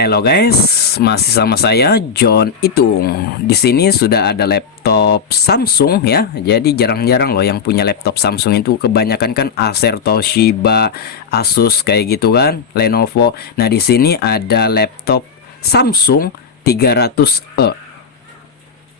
Hello guys, masih sama saya John Itung. Di sini sudah ada laptop Samsung ya. Jadi jarang-jarang loh yang punya laptop Samsung itu, kebanyakan kan Acer, Toshiba, Asus kayak gitu kan, Lenovo. Nah, di sini ada laptop Samsung 300e.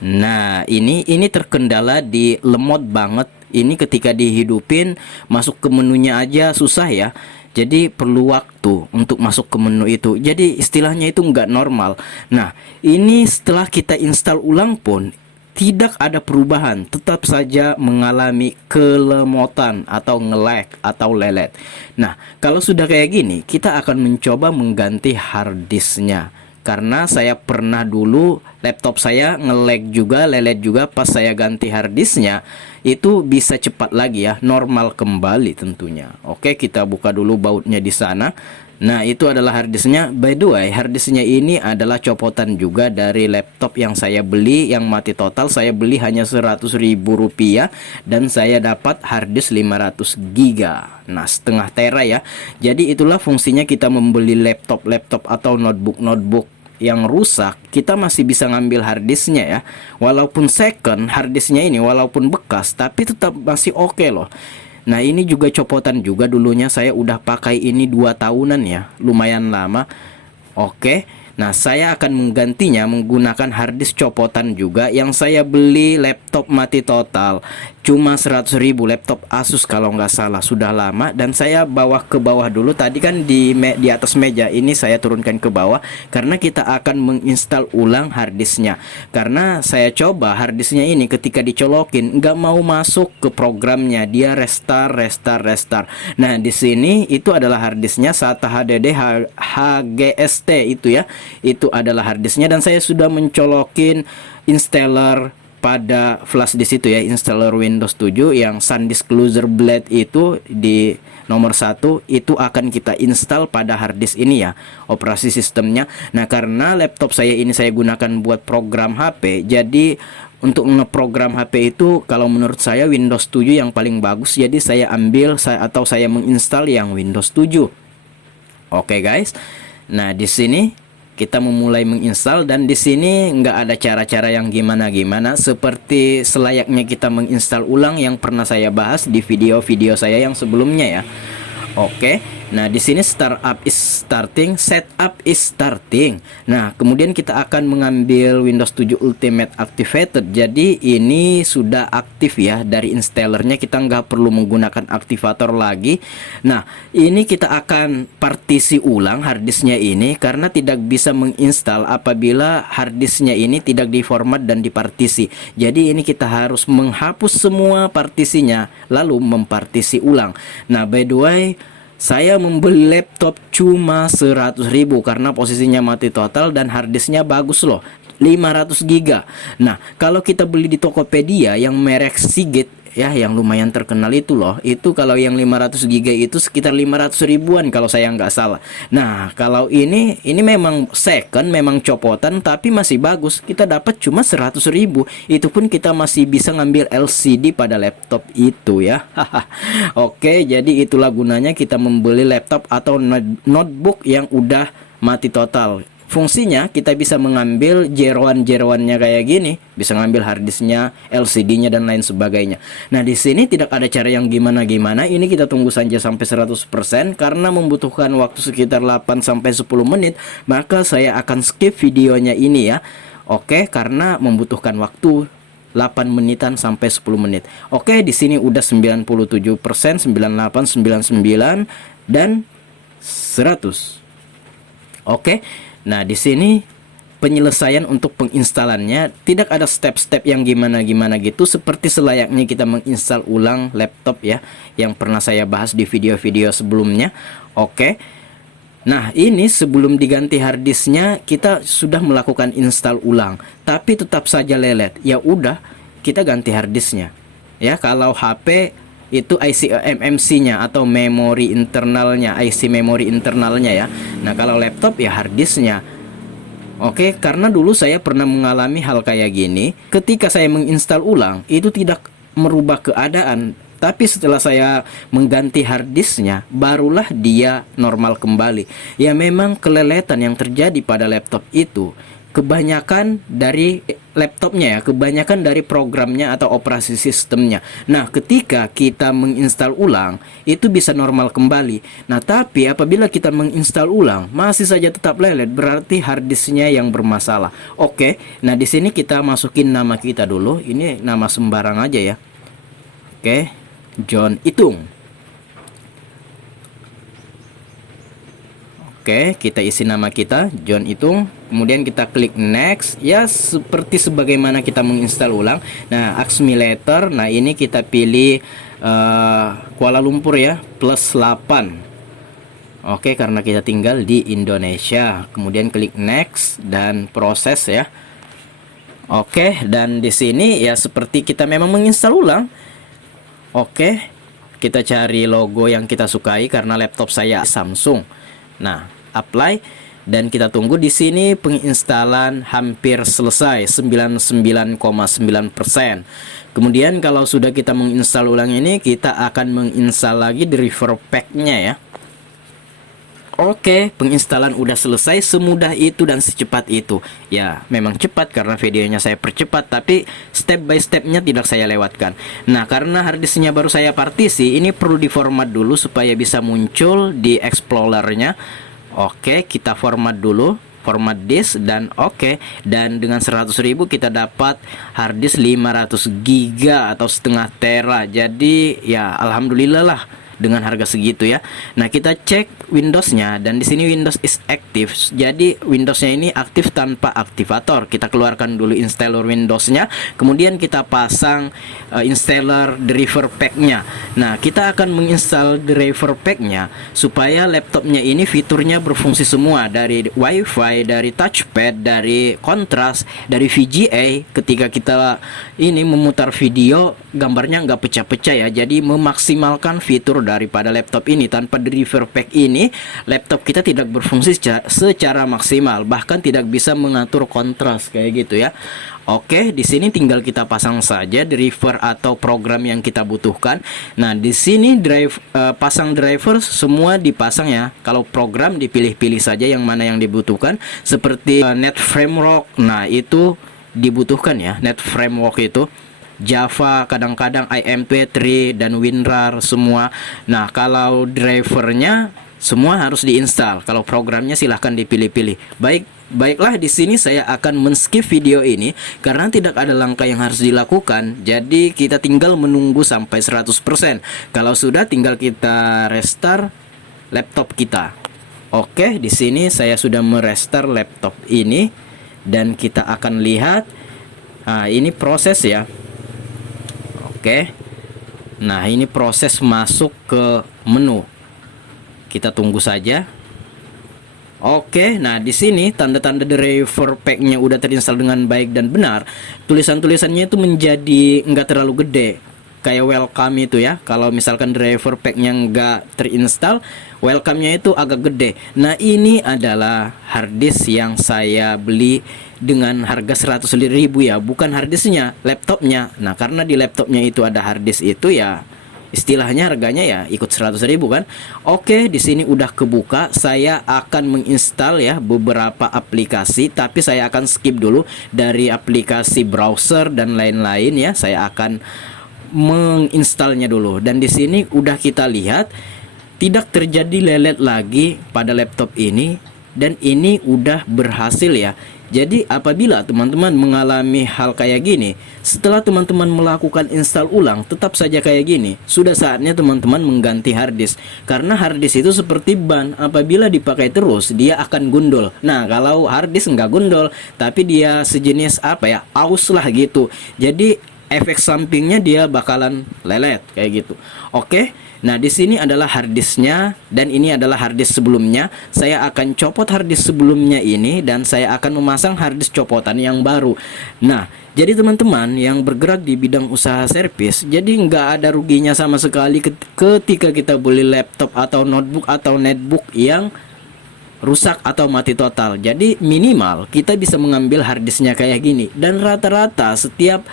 Nah, ini terkendala di lemot banget. Ini ketika dihidupin masuk ke menunya aja susah ya. Jadi perlu waktu untuk masuk ke menu itu. Jadi istilahnya itu nggak normal. Nah, ini setelah kita install ulang pun tidak ada perubahan, tetap saja mengalami kelemotan atau nge-lag atau lelet. Nah, kalau sudah kayak gini, kita akan mencoba mengganti hard disknya. Karena saya pernah dulu laptop saya nge-lag juga, lelet juga, pas saya ganti hard disknya itu bisa cepat lagi ya, normal kembali tentunya. Oke, kita buka dulu bautnya di sana. Nah, itu adalah hard disknya. By the way, hard disknya ini adalah copotan juga dari laptop yang saya beli yang mati total. Saya beli hanya 100.000 rupiah dan saya dapat hard disk 500 giga. Nah, setengah tera ya. Jadi itulah fungsinya kita membeli laptop atau notebook yang rusak, kita masih bisa ngambil harddisknya ya. Walaupun second, harddisknya ini walaupun bekas tapi tetap masih oke loh. Nah, ini juga copotan juga, dulunya saya udah pakai ini 2 tahunan ya, lumayan lama. Oke. Nah, saya akan menggantinya menggunakan harddisk copotan juga yang saya beli laptop mati total. Cuma 100.000, laptop Asus kalau nggak salah, sudah lama. Dan saya bawa ke bawah dulu. Tadi kan di atas meja, ini saya turunkan ke bawah karena kita akan menginstal ulang harddisknya. Karena saya coba harddisknya ini ketika dicolokin nggak mau masuk ke programnya, dia restart. Nah, di sini itu adalah harddisknya SATA HDD HGST itu ya. Itu adalah harddisknya dan saya sudah mencolokin installer pada flash disk itu ya, installer Windows 7 yang SanDisk Closure Blade itu di nomor 1 itu akan kita install pada harddisk ini ya, operasi sistemnya. Nah, karena laptop saya ini saya gunakan buat program HP, jadi untuk ngeprogram HP itu kalau menurut saya Windows 7 yang paling bagus. Jadi saya menginstal yang Windows 7. Oke guys. Nah, di sini kita memulai menginstal dan di sini nggak ada cara-cara yang gimana-gimana, seperti selayaknya kita menginstal ulang yang pernah saya bahas di video-video saya yang sebelumnya ya. Oke. Nah, di sini startup is starting, setup is starting. Nah, kemudian kita akan mengambil Windows 7 Ultimate Activated. Jadi ini sudah aktif ya dari installernya, kita nggak perlu menggunakan aktivator lagi. Nah, ini kita akan partisi ulang harddisknya ini karena tidak bisa menginstal apabila harddisknya ini tidak diformat dan dipartisi. Jadi ini kita harus menghapus semua partisinya lalu mempartisi ulang. Nah, by the way, saya membeli laptop cuma 100.000 karena posisinya mati total dan harddisknya bagus loh, 500 giga. Nah, kalau kita beli di Tokopedia yang merek Seagate ya, yang lumayan terkenal itu loh, itu kalau yang 500 giga itu sekitar 500 ribuan kalau saya nggak salah. Nah, kalau ini memang second, memang copotan tapi masih bagus, kita dapat cuma 100.000. Itu pun kita masih bisa ngambil LCD pada laptop itu ya. Oke, jadi itulah gunanya kita membeli laptop atau notebook yang udah mati total. Fungsinya kita bisa mengambil jeroan-jeroannya kayak gini, bisa ngambil harddisknya, LCD-nya dan lain sebagainya. Nah, di sini tidak ada cara yang gimana-gimana. Ini kita tunggu saja sampai 100% karena membutuhkan waktu sekitar 8 sampai 10 menit, maka saya akan skip videonya ini ya. Oke, karena membutuhkan waktu 8 menitan sampai 10 menit. Oke, di sini udah 97%, 98, 99 dan 100. Oke. Nah, di sini penyelesaian untuk penginstalannya tidak ada step-step yang gimana-gimana gitu, seperti selayaknya kita menginstal ulang laptop ya, yang pernah saya bahas di video-video sebelumnya. Oke. Nah, ini sebelum diganti harddisknya kita sudah melakukan install ulang, tapi tetap saja lelet. Ya udah, kita ganti harddisknya. Ya, kalau HP itu IC MMC-nya atau memori internalnya, IC memori internalnya ya. Nah, kalau laptop ya harddisknya. Oke, karena dulu saya pernah mengalami hal kayak gini. Ketika saya menginstal ulang, itu tidak merubah keadaan Tapi setelah saya mengganti harddisknya, barulah dia normal kembali. Ya memang keleletan yang terjadi pada laptop itu kebanyakan dari laptopnya ya, kebanyakan dari programnya atau operasi sistemnya. Nah, ketika kita menginstal ulang, itu bisa normal kembali. Nah, tapi apabila kita menginstal ulang masih saja tetap lelet, berarti harddisknya yang bermasalah. Oke, nah di sini kita masukin nama kita dulu. Ini nama sembarang aja ya. Oke, John Itung. Oke, kita isi nama kita, John Itung. Kemudian kita klik next. Ya, seperti sebagaimana kita menginstal ulang. Nah, accumulator. Nah, ini kita pilih Kuala Lumpur ya, plus 8. Oke, karena kita tinggal di Indonesia. Kemudian klik next dan proses ya. Oke, dan di sini ya seperti kita memang menginstal ulang. Oke, kita cari logo yang kita sukai karena laptop saya Samsung. Nah, apply dan kita tunggu. Di sini penginstalan hampir selesai 99,9%. Kemudian kalau sudah kita menginstal ulang ini, kita akan menginstal lagi driver pack-nya ya. Oke, penginstalan udah selesai, semudah itu dan secepat itu. Ya, memang cepat karena videonya saya percepat, tapi step by stepnya tidak saya lewatkan. Nah, karena harddisknya baru saya partisi, ini perlu diformat dulu supaya bisa muncul di Explorer-nya. Oke, kita format dulu, format disk dan oke. Dan dengan 100.000 kita dapat harddisk 500 GB atau setengah tera. Jadi ya alhamdulillah lah dengan harga segitu ya. Nah, kita cek Windows-nya dan di sini Windows is active. Jadi Windows-nya ini aktif tanpa aktivator. Kita keluarkan dulu installer Windows-nya, kemudian kita pasang installer driver pack-nya. Nah, kita akan menginstal driver pack-nya supaya laptopnya ini fiturnya berfungsi semua, dari WiFi, dari touchpad, dari kontras, dari VGA. Ketika kita ini memutar video, gambarnya nggak pecah-pecah ya. Jadi memaksimalkan fitur daripada laptop ini. Tanpa driver pack ini, laptop kita tidak berfungsi secara maksimal, bahkan tidak bisa mengatur kontras kayak gitu ya. Oke, di sini tinggal kita pasang saja driver atau program yang kita butuhkan. Nah, di sini pasang driver semua dipasang ya. Kalau program dipilih-pilih saja yang mana yang dibutuhkan, seperti Net Framework. Nah, itu dibutuhkan ya, Net Framework itu. Java, kadang-kadang IM23 dan WinRAR semua. Nah, kalau drivernya semua harus diinstal. Kalau programnya silahkan dipilih-pilih. Baiklah, di sini saya akan men-skip video ini karena tidak ada langkah yang harus dilakukan. Jadi kita tinggal menunggu sampai 100%. Kalau sudah, tinggal kita restart laptop kita. Oke, di sini saya sudah merestart laptop ini dan kita akan lihat. Nah, ini proses ya. Oke. Nah, ini proses masuk ke menu. Kita tunggu saja. Oke, nah di sini tanda-tanda driver pack-nya udah terinstall dengan baik dan benar. Tulisan-tulisannya itu menjadi nggak terlalu gede, kayak welcome itu ya. Kalau misalkan driver pack-nya nggak terinstall, welcome-nya itu agak gede. Nah, ini adalah harddisk yang saya beli dengan harga 100.000 ya, bukan harddisknya, laptopnya. Nah, karena di laptopnya itu ada harddisk itu ya, istilahnya harganya ya ikut 100.000 kan. Oke, di sini udah kebuka. Saya akan menginstal ya beberapa aplikasi, tapi saya akan skip dulu dari aplikasi browser dan lain-lain ya. Saya akan menginstalnya dulu. Dan di sini udah kita lihat tidak terjadi lelet lagi pada laptop ini, dan ini udah berhasil ya. Jadi apabila teman-teman mengalami hal kayak gini, setelah teman-teman melakukan install ulang tetap saja kayak gini, sudah saatnya teman-teman mengganti harddisk. Karena harddisk itu seperti ban, apabila dipakai terus dia akan gundul. Nah, kalau harddisk nggak gundul, tapi dia sejenis apa ya, aus lah gitu. Jadi efek sampingnya dia bakalan lelet kayak gitu. Oke. Nah, di sini adalah harddisknya dan ini adalah harddisk sebelumnya. Saya akan copot harddisk sebelumnya ini dan saya akan memasang harddisk copotan yang baru. Nah, jadi teman-teman yang bergerak di bidang usaha servis, jadi nggak ada ruginya sama sekali ketika kita beli laptop atau notebook atau netbook yang rusak atau mati total. Jadi minimal kita bisa mengambil harddisknya kayak gini. Dan rata-rata setiap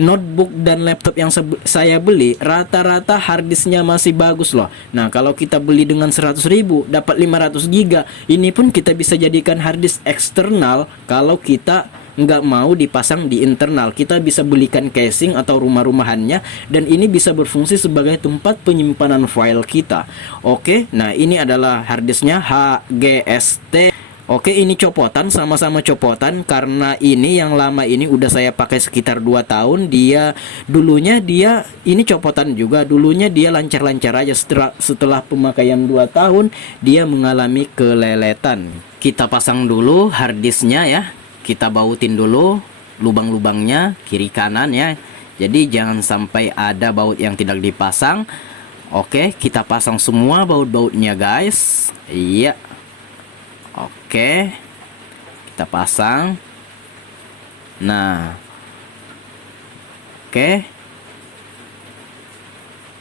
notebook dan laptop yang saya beli rata-rata harddisknya masih bagus loh. Nah, kalau kita beli dengan 100.000 dapat 500 giga, ini pun kita bisa jadikan harddisk eksternal. Kalau kita nggak mau dipasang di internal, kita bisa belikan casing atau rumah-rumahannya, dan ini bisa berfungsi sebagai tempat penyimpanan file kita. Oke, nah ini adalah harddisknya HGST. Oke, ini copotan, sama-sama copotan, karena ini yang lama ini udah saya pakai sekitar 2 tahun. Dulunya ini copotan juga, dulunya dia lancar-lancar aja. Setelah pemakaian 2 tahun dia mengalami keleletan. Kita pasang dulu harddisknya ya. Kita bautin dulu lubang-lubangnya kiri kanan ya. Jadi jangan sampai ada baut yang tidak dipasang. Oke, kita pasang semua baut-bautnya guys. Iya. Oke, kita pasang. Nah, oke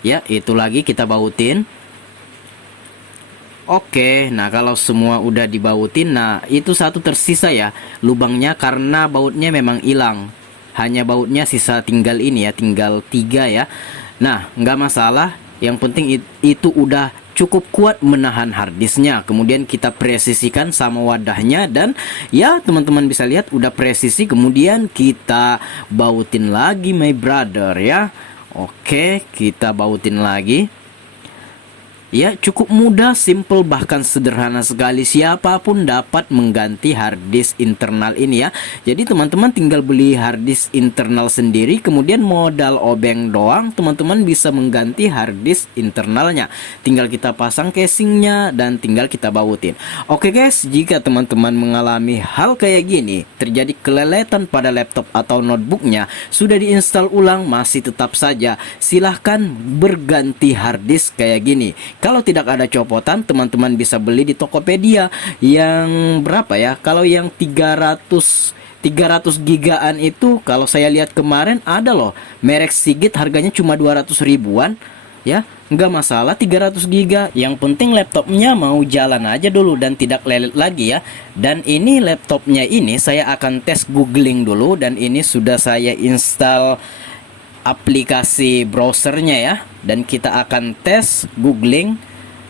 ya, itu lagi kita bautin. Oke, nah kalau semua udah dibautin, nah itu satu tersisa ya lubangnya, karena bautnya memang hilang. Hanya bautnya sisa tinggal ini ya, tinggal 3 ya. Nah, nggak masalah, yang penting itu udah cukup kuat menahan harddisknya. Kemudian kita presisikan sama wadahnya, dan ya teman-teman bisa lihat udah presisi. Kemudian kita bautin lagi my brother ya. Oke, kita bautin lagi. Ya, cukup mudah, simple, bahkan sederhana sekali. Siapapun dapat mengganti harddisk internal ini ya. Jadi teman-teman tinggal beli harddisk internal sendiri, kemudian modal obeng doang, teman-teman bisa mengganti harddisk internalnya. Tinggal kita pasang casingnya dan tinggal kita bautin. Oke guys, jika teman-teman mengalami hal kayak gini, terjadi keleletan pada laptop atau notebooknya, sudah diinstal ulang masih tetap saja, silahkan berganti harddisk kayak gini. Kalau tidak ada copotan, teman-teman bisa beli di Tokopedia yang berapa ya? Kalau yang 300 gigaan itu, kalau saya lihat kemarin ada loh, merek Sigit, harganya cuma 200 ribuan ya. Nggak masalah 300 giga. Yang penting laptopnya mau jalan aja dulu dan tidak lelet lagi ya. Dan ini laptopnya ini saya akan tes googling dulu, dan ini sudah saya install aplikasi browsernya ya, dan kita akan tes googling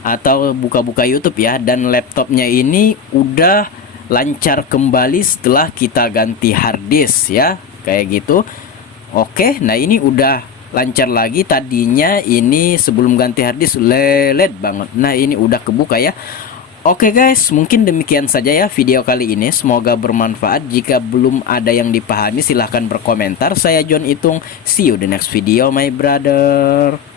atau buka-buka YouTube ya. Dan laptopnya ini udah lancar kembali setelah kita ganti harddisk ya, kayak gitu. Oke, nah ini udah lancar lagi. Tadinya ini sebelum ganti harddisk lelet banget. Nah ini udah kebuka ya. Oke guys, mungkin demikian saja ya video kali ini. Semoga bermanfaat. Jika belum ada yang dipahami, silahkan berkomentar. Saya John Itung. See you the next video my brother.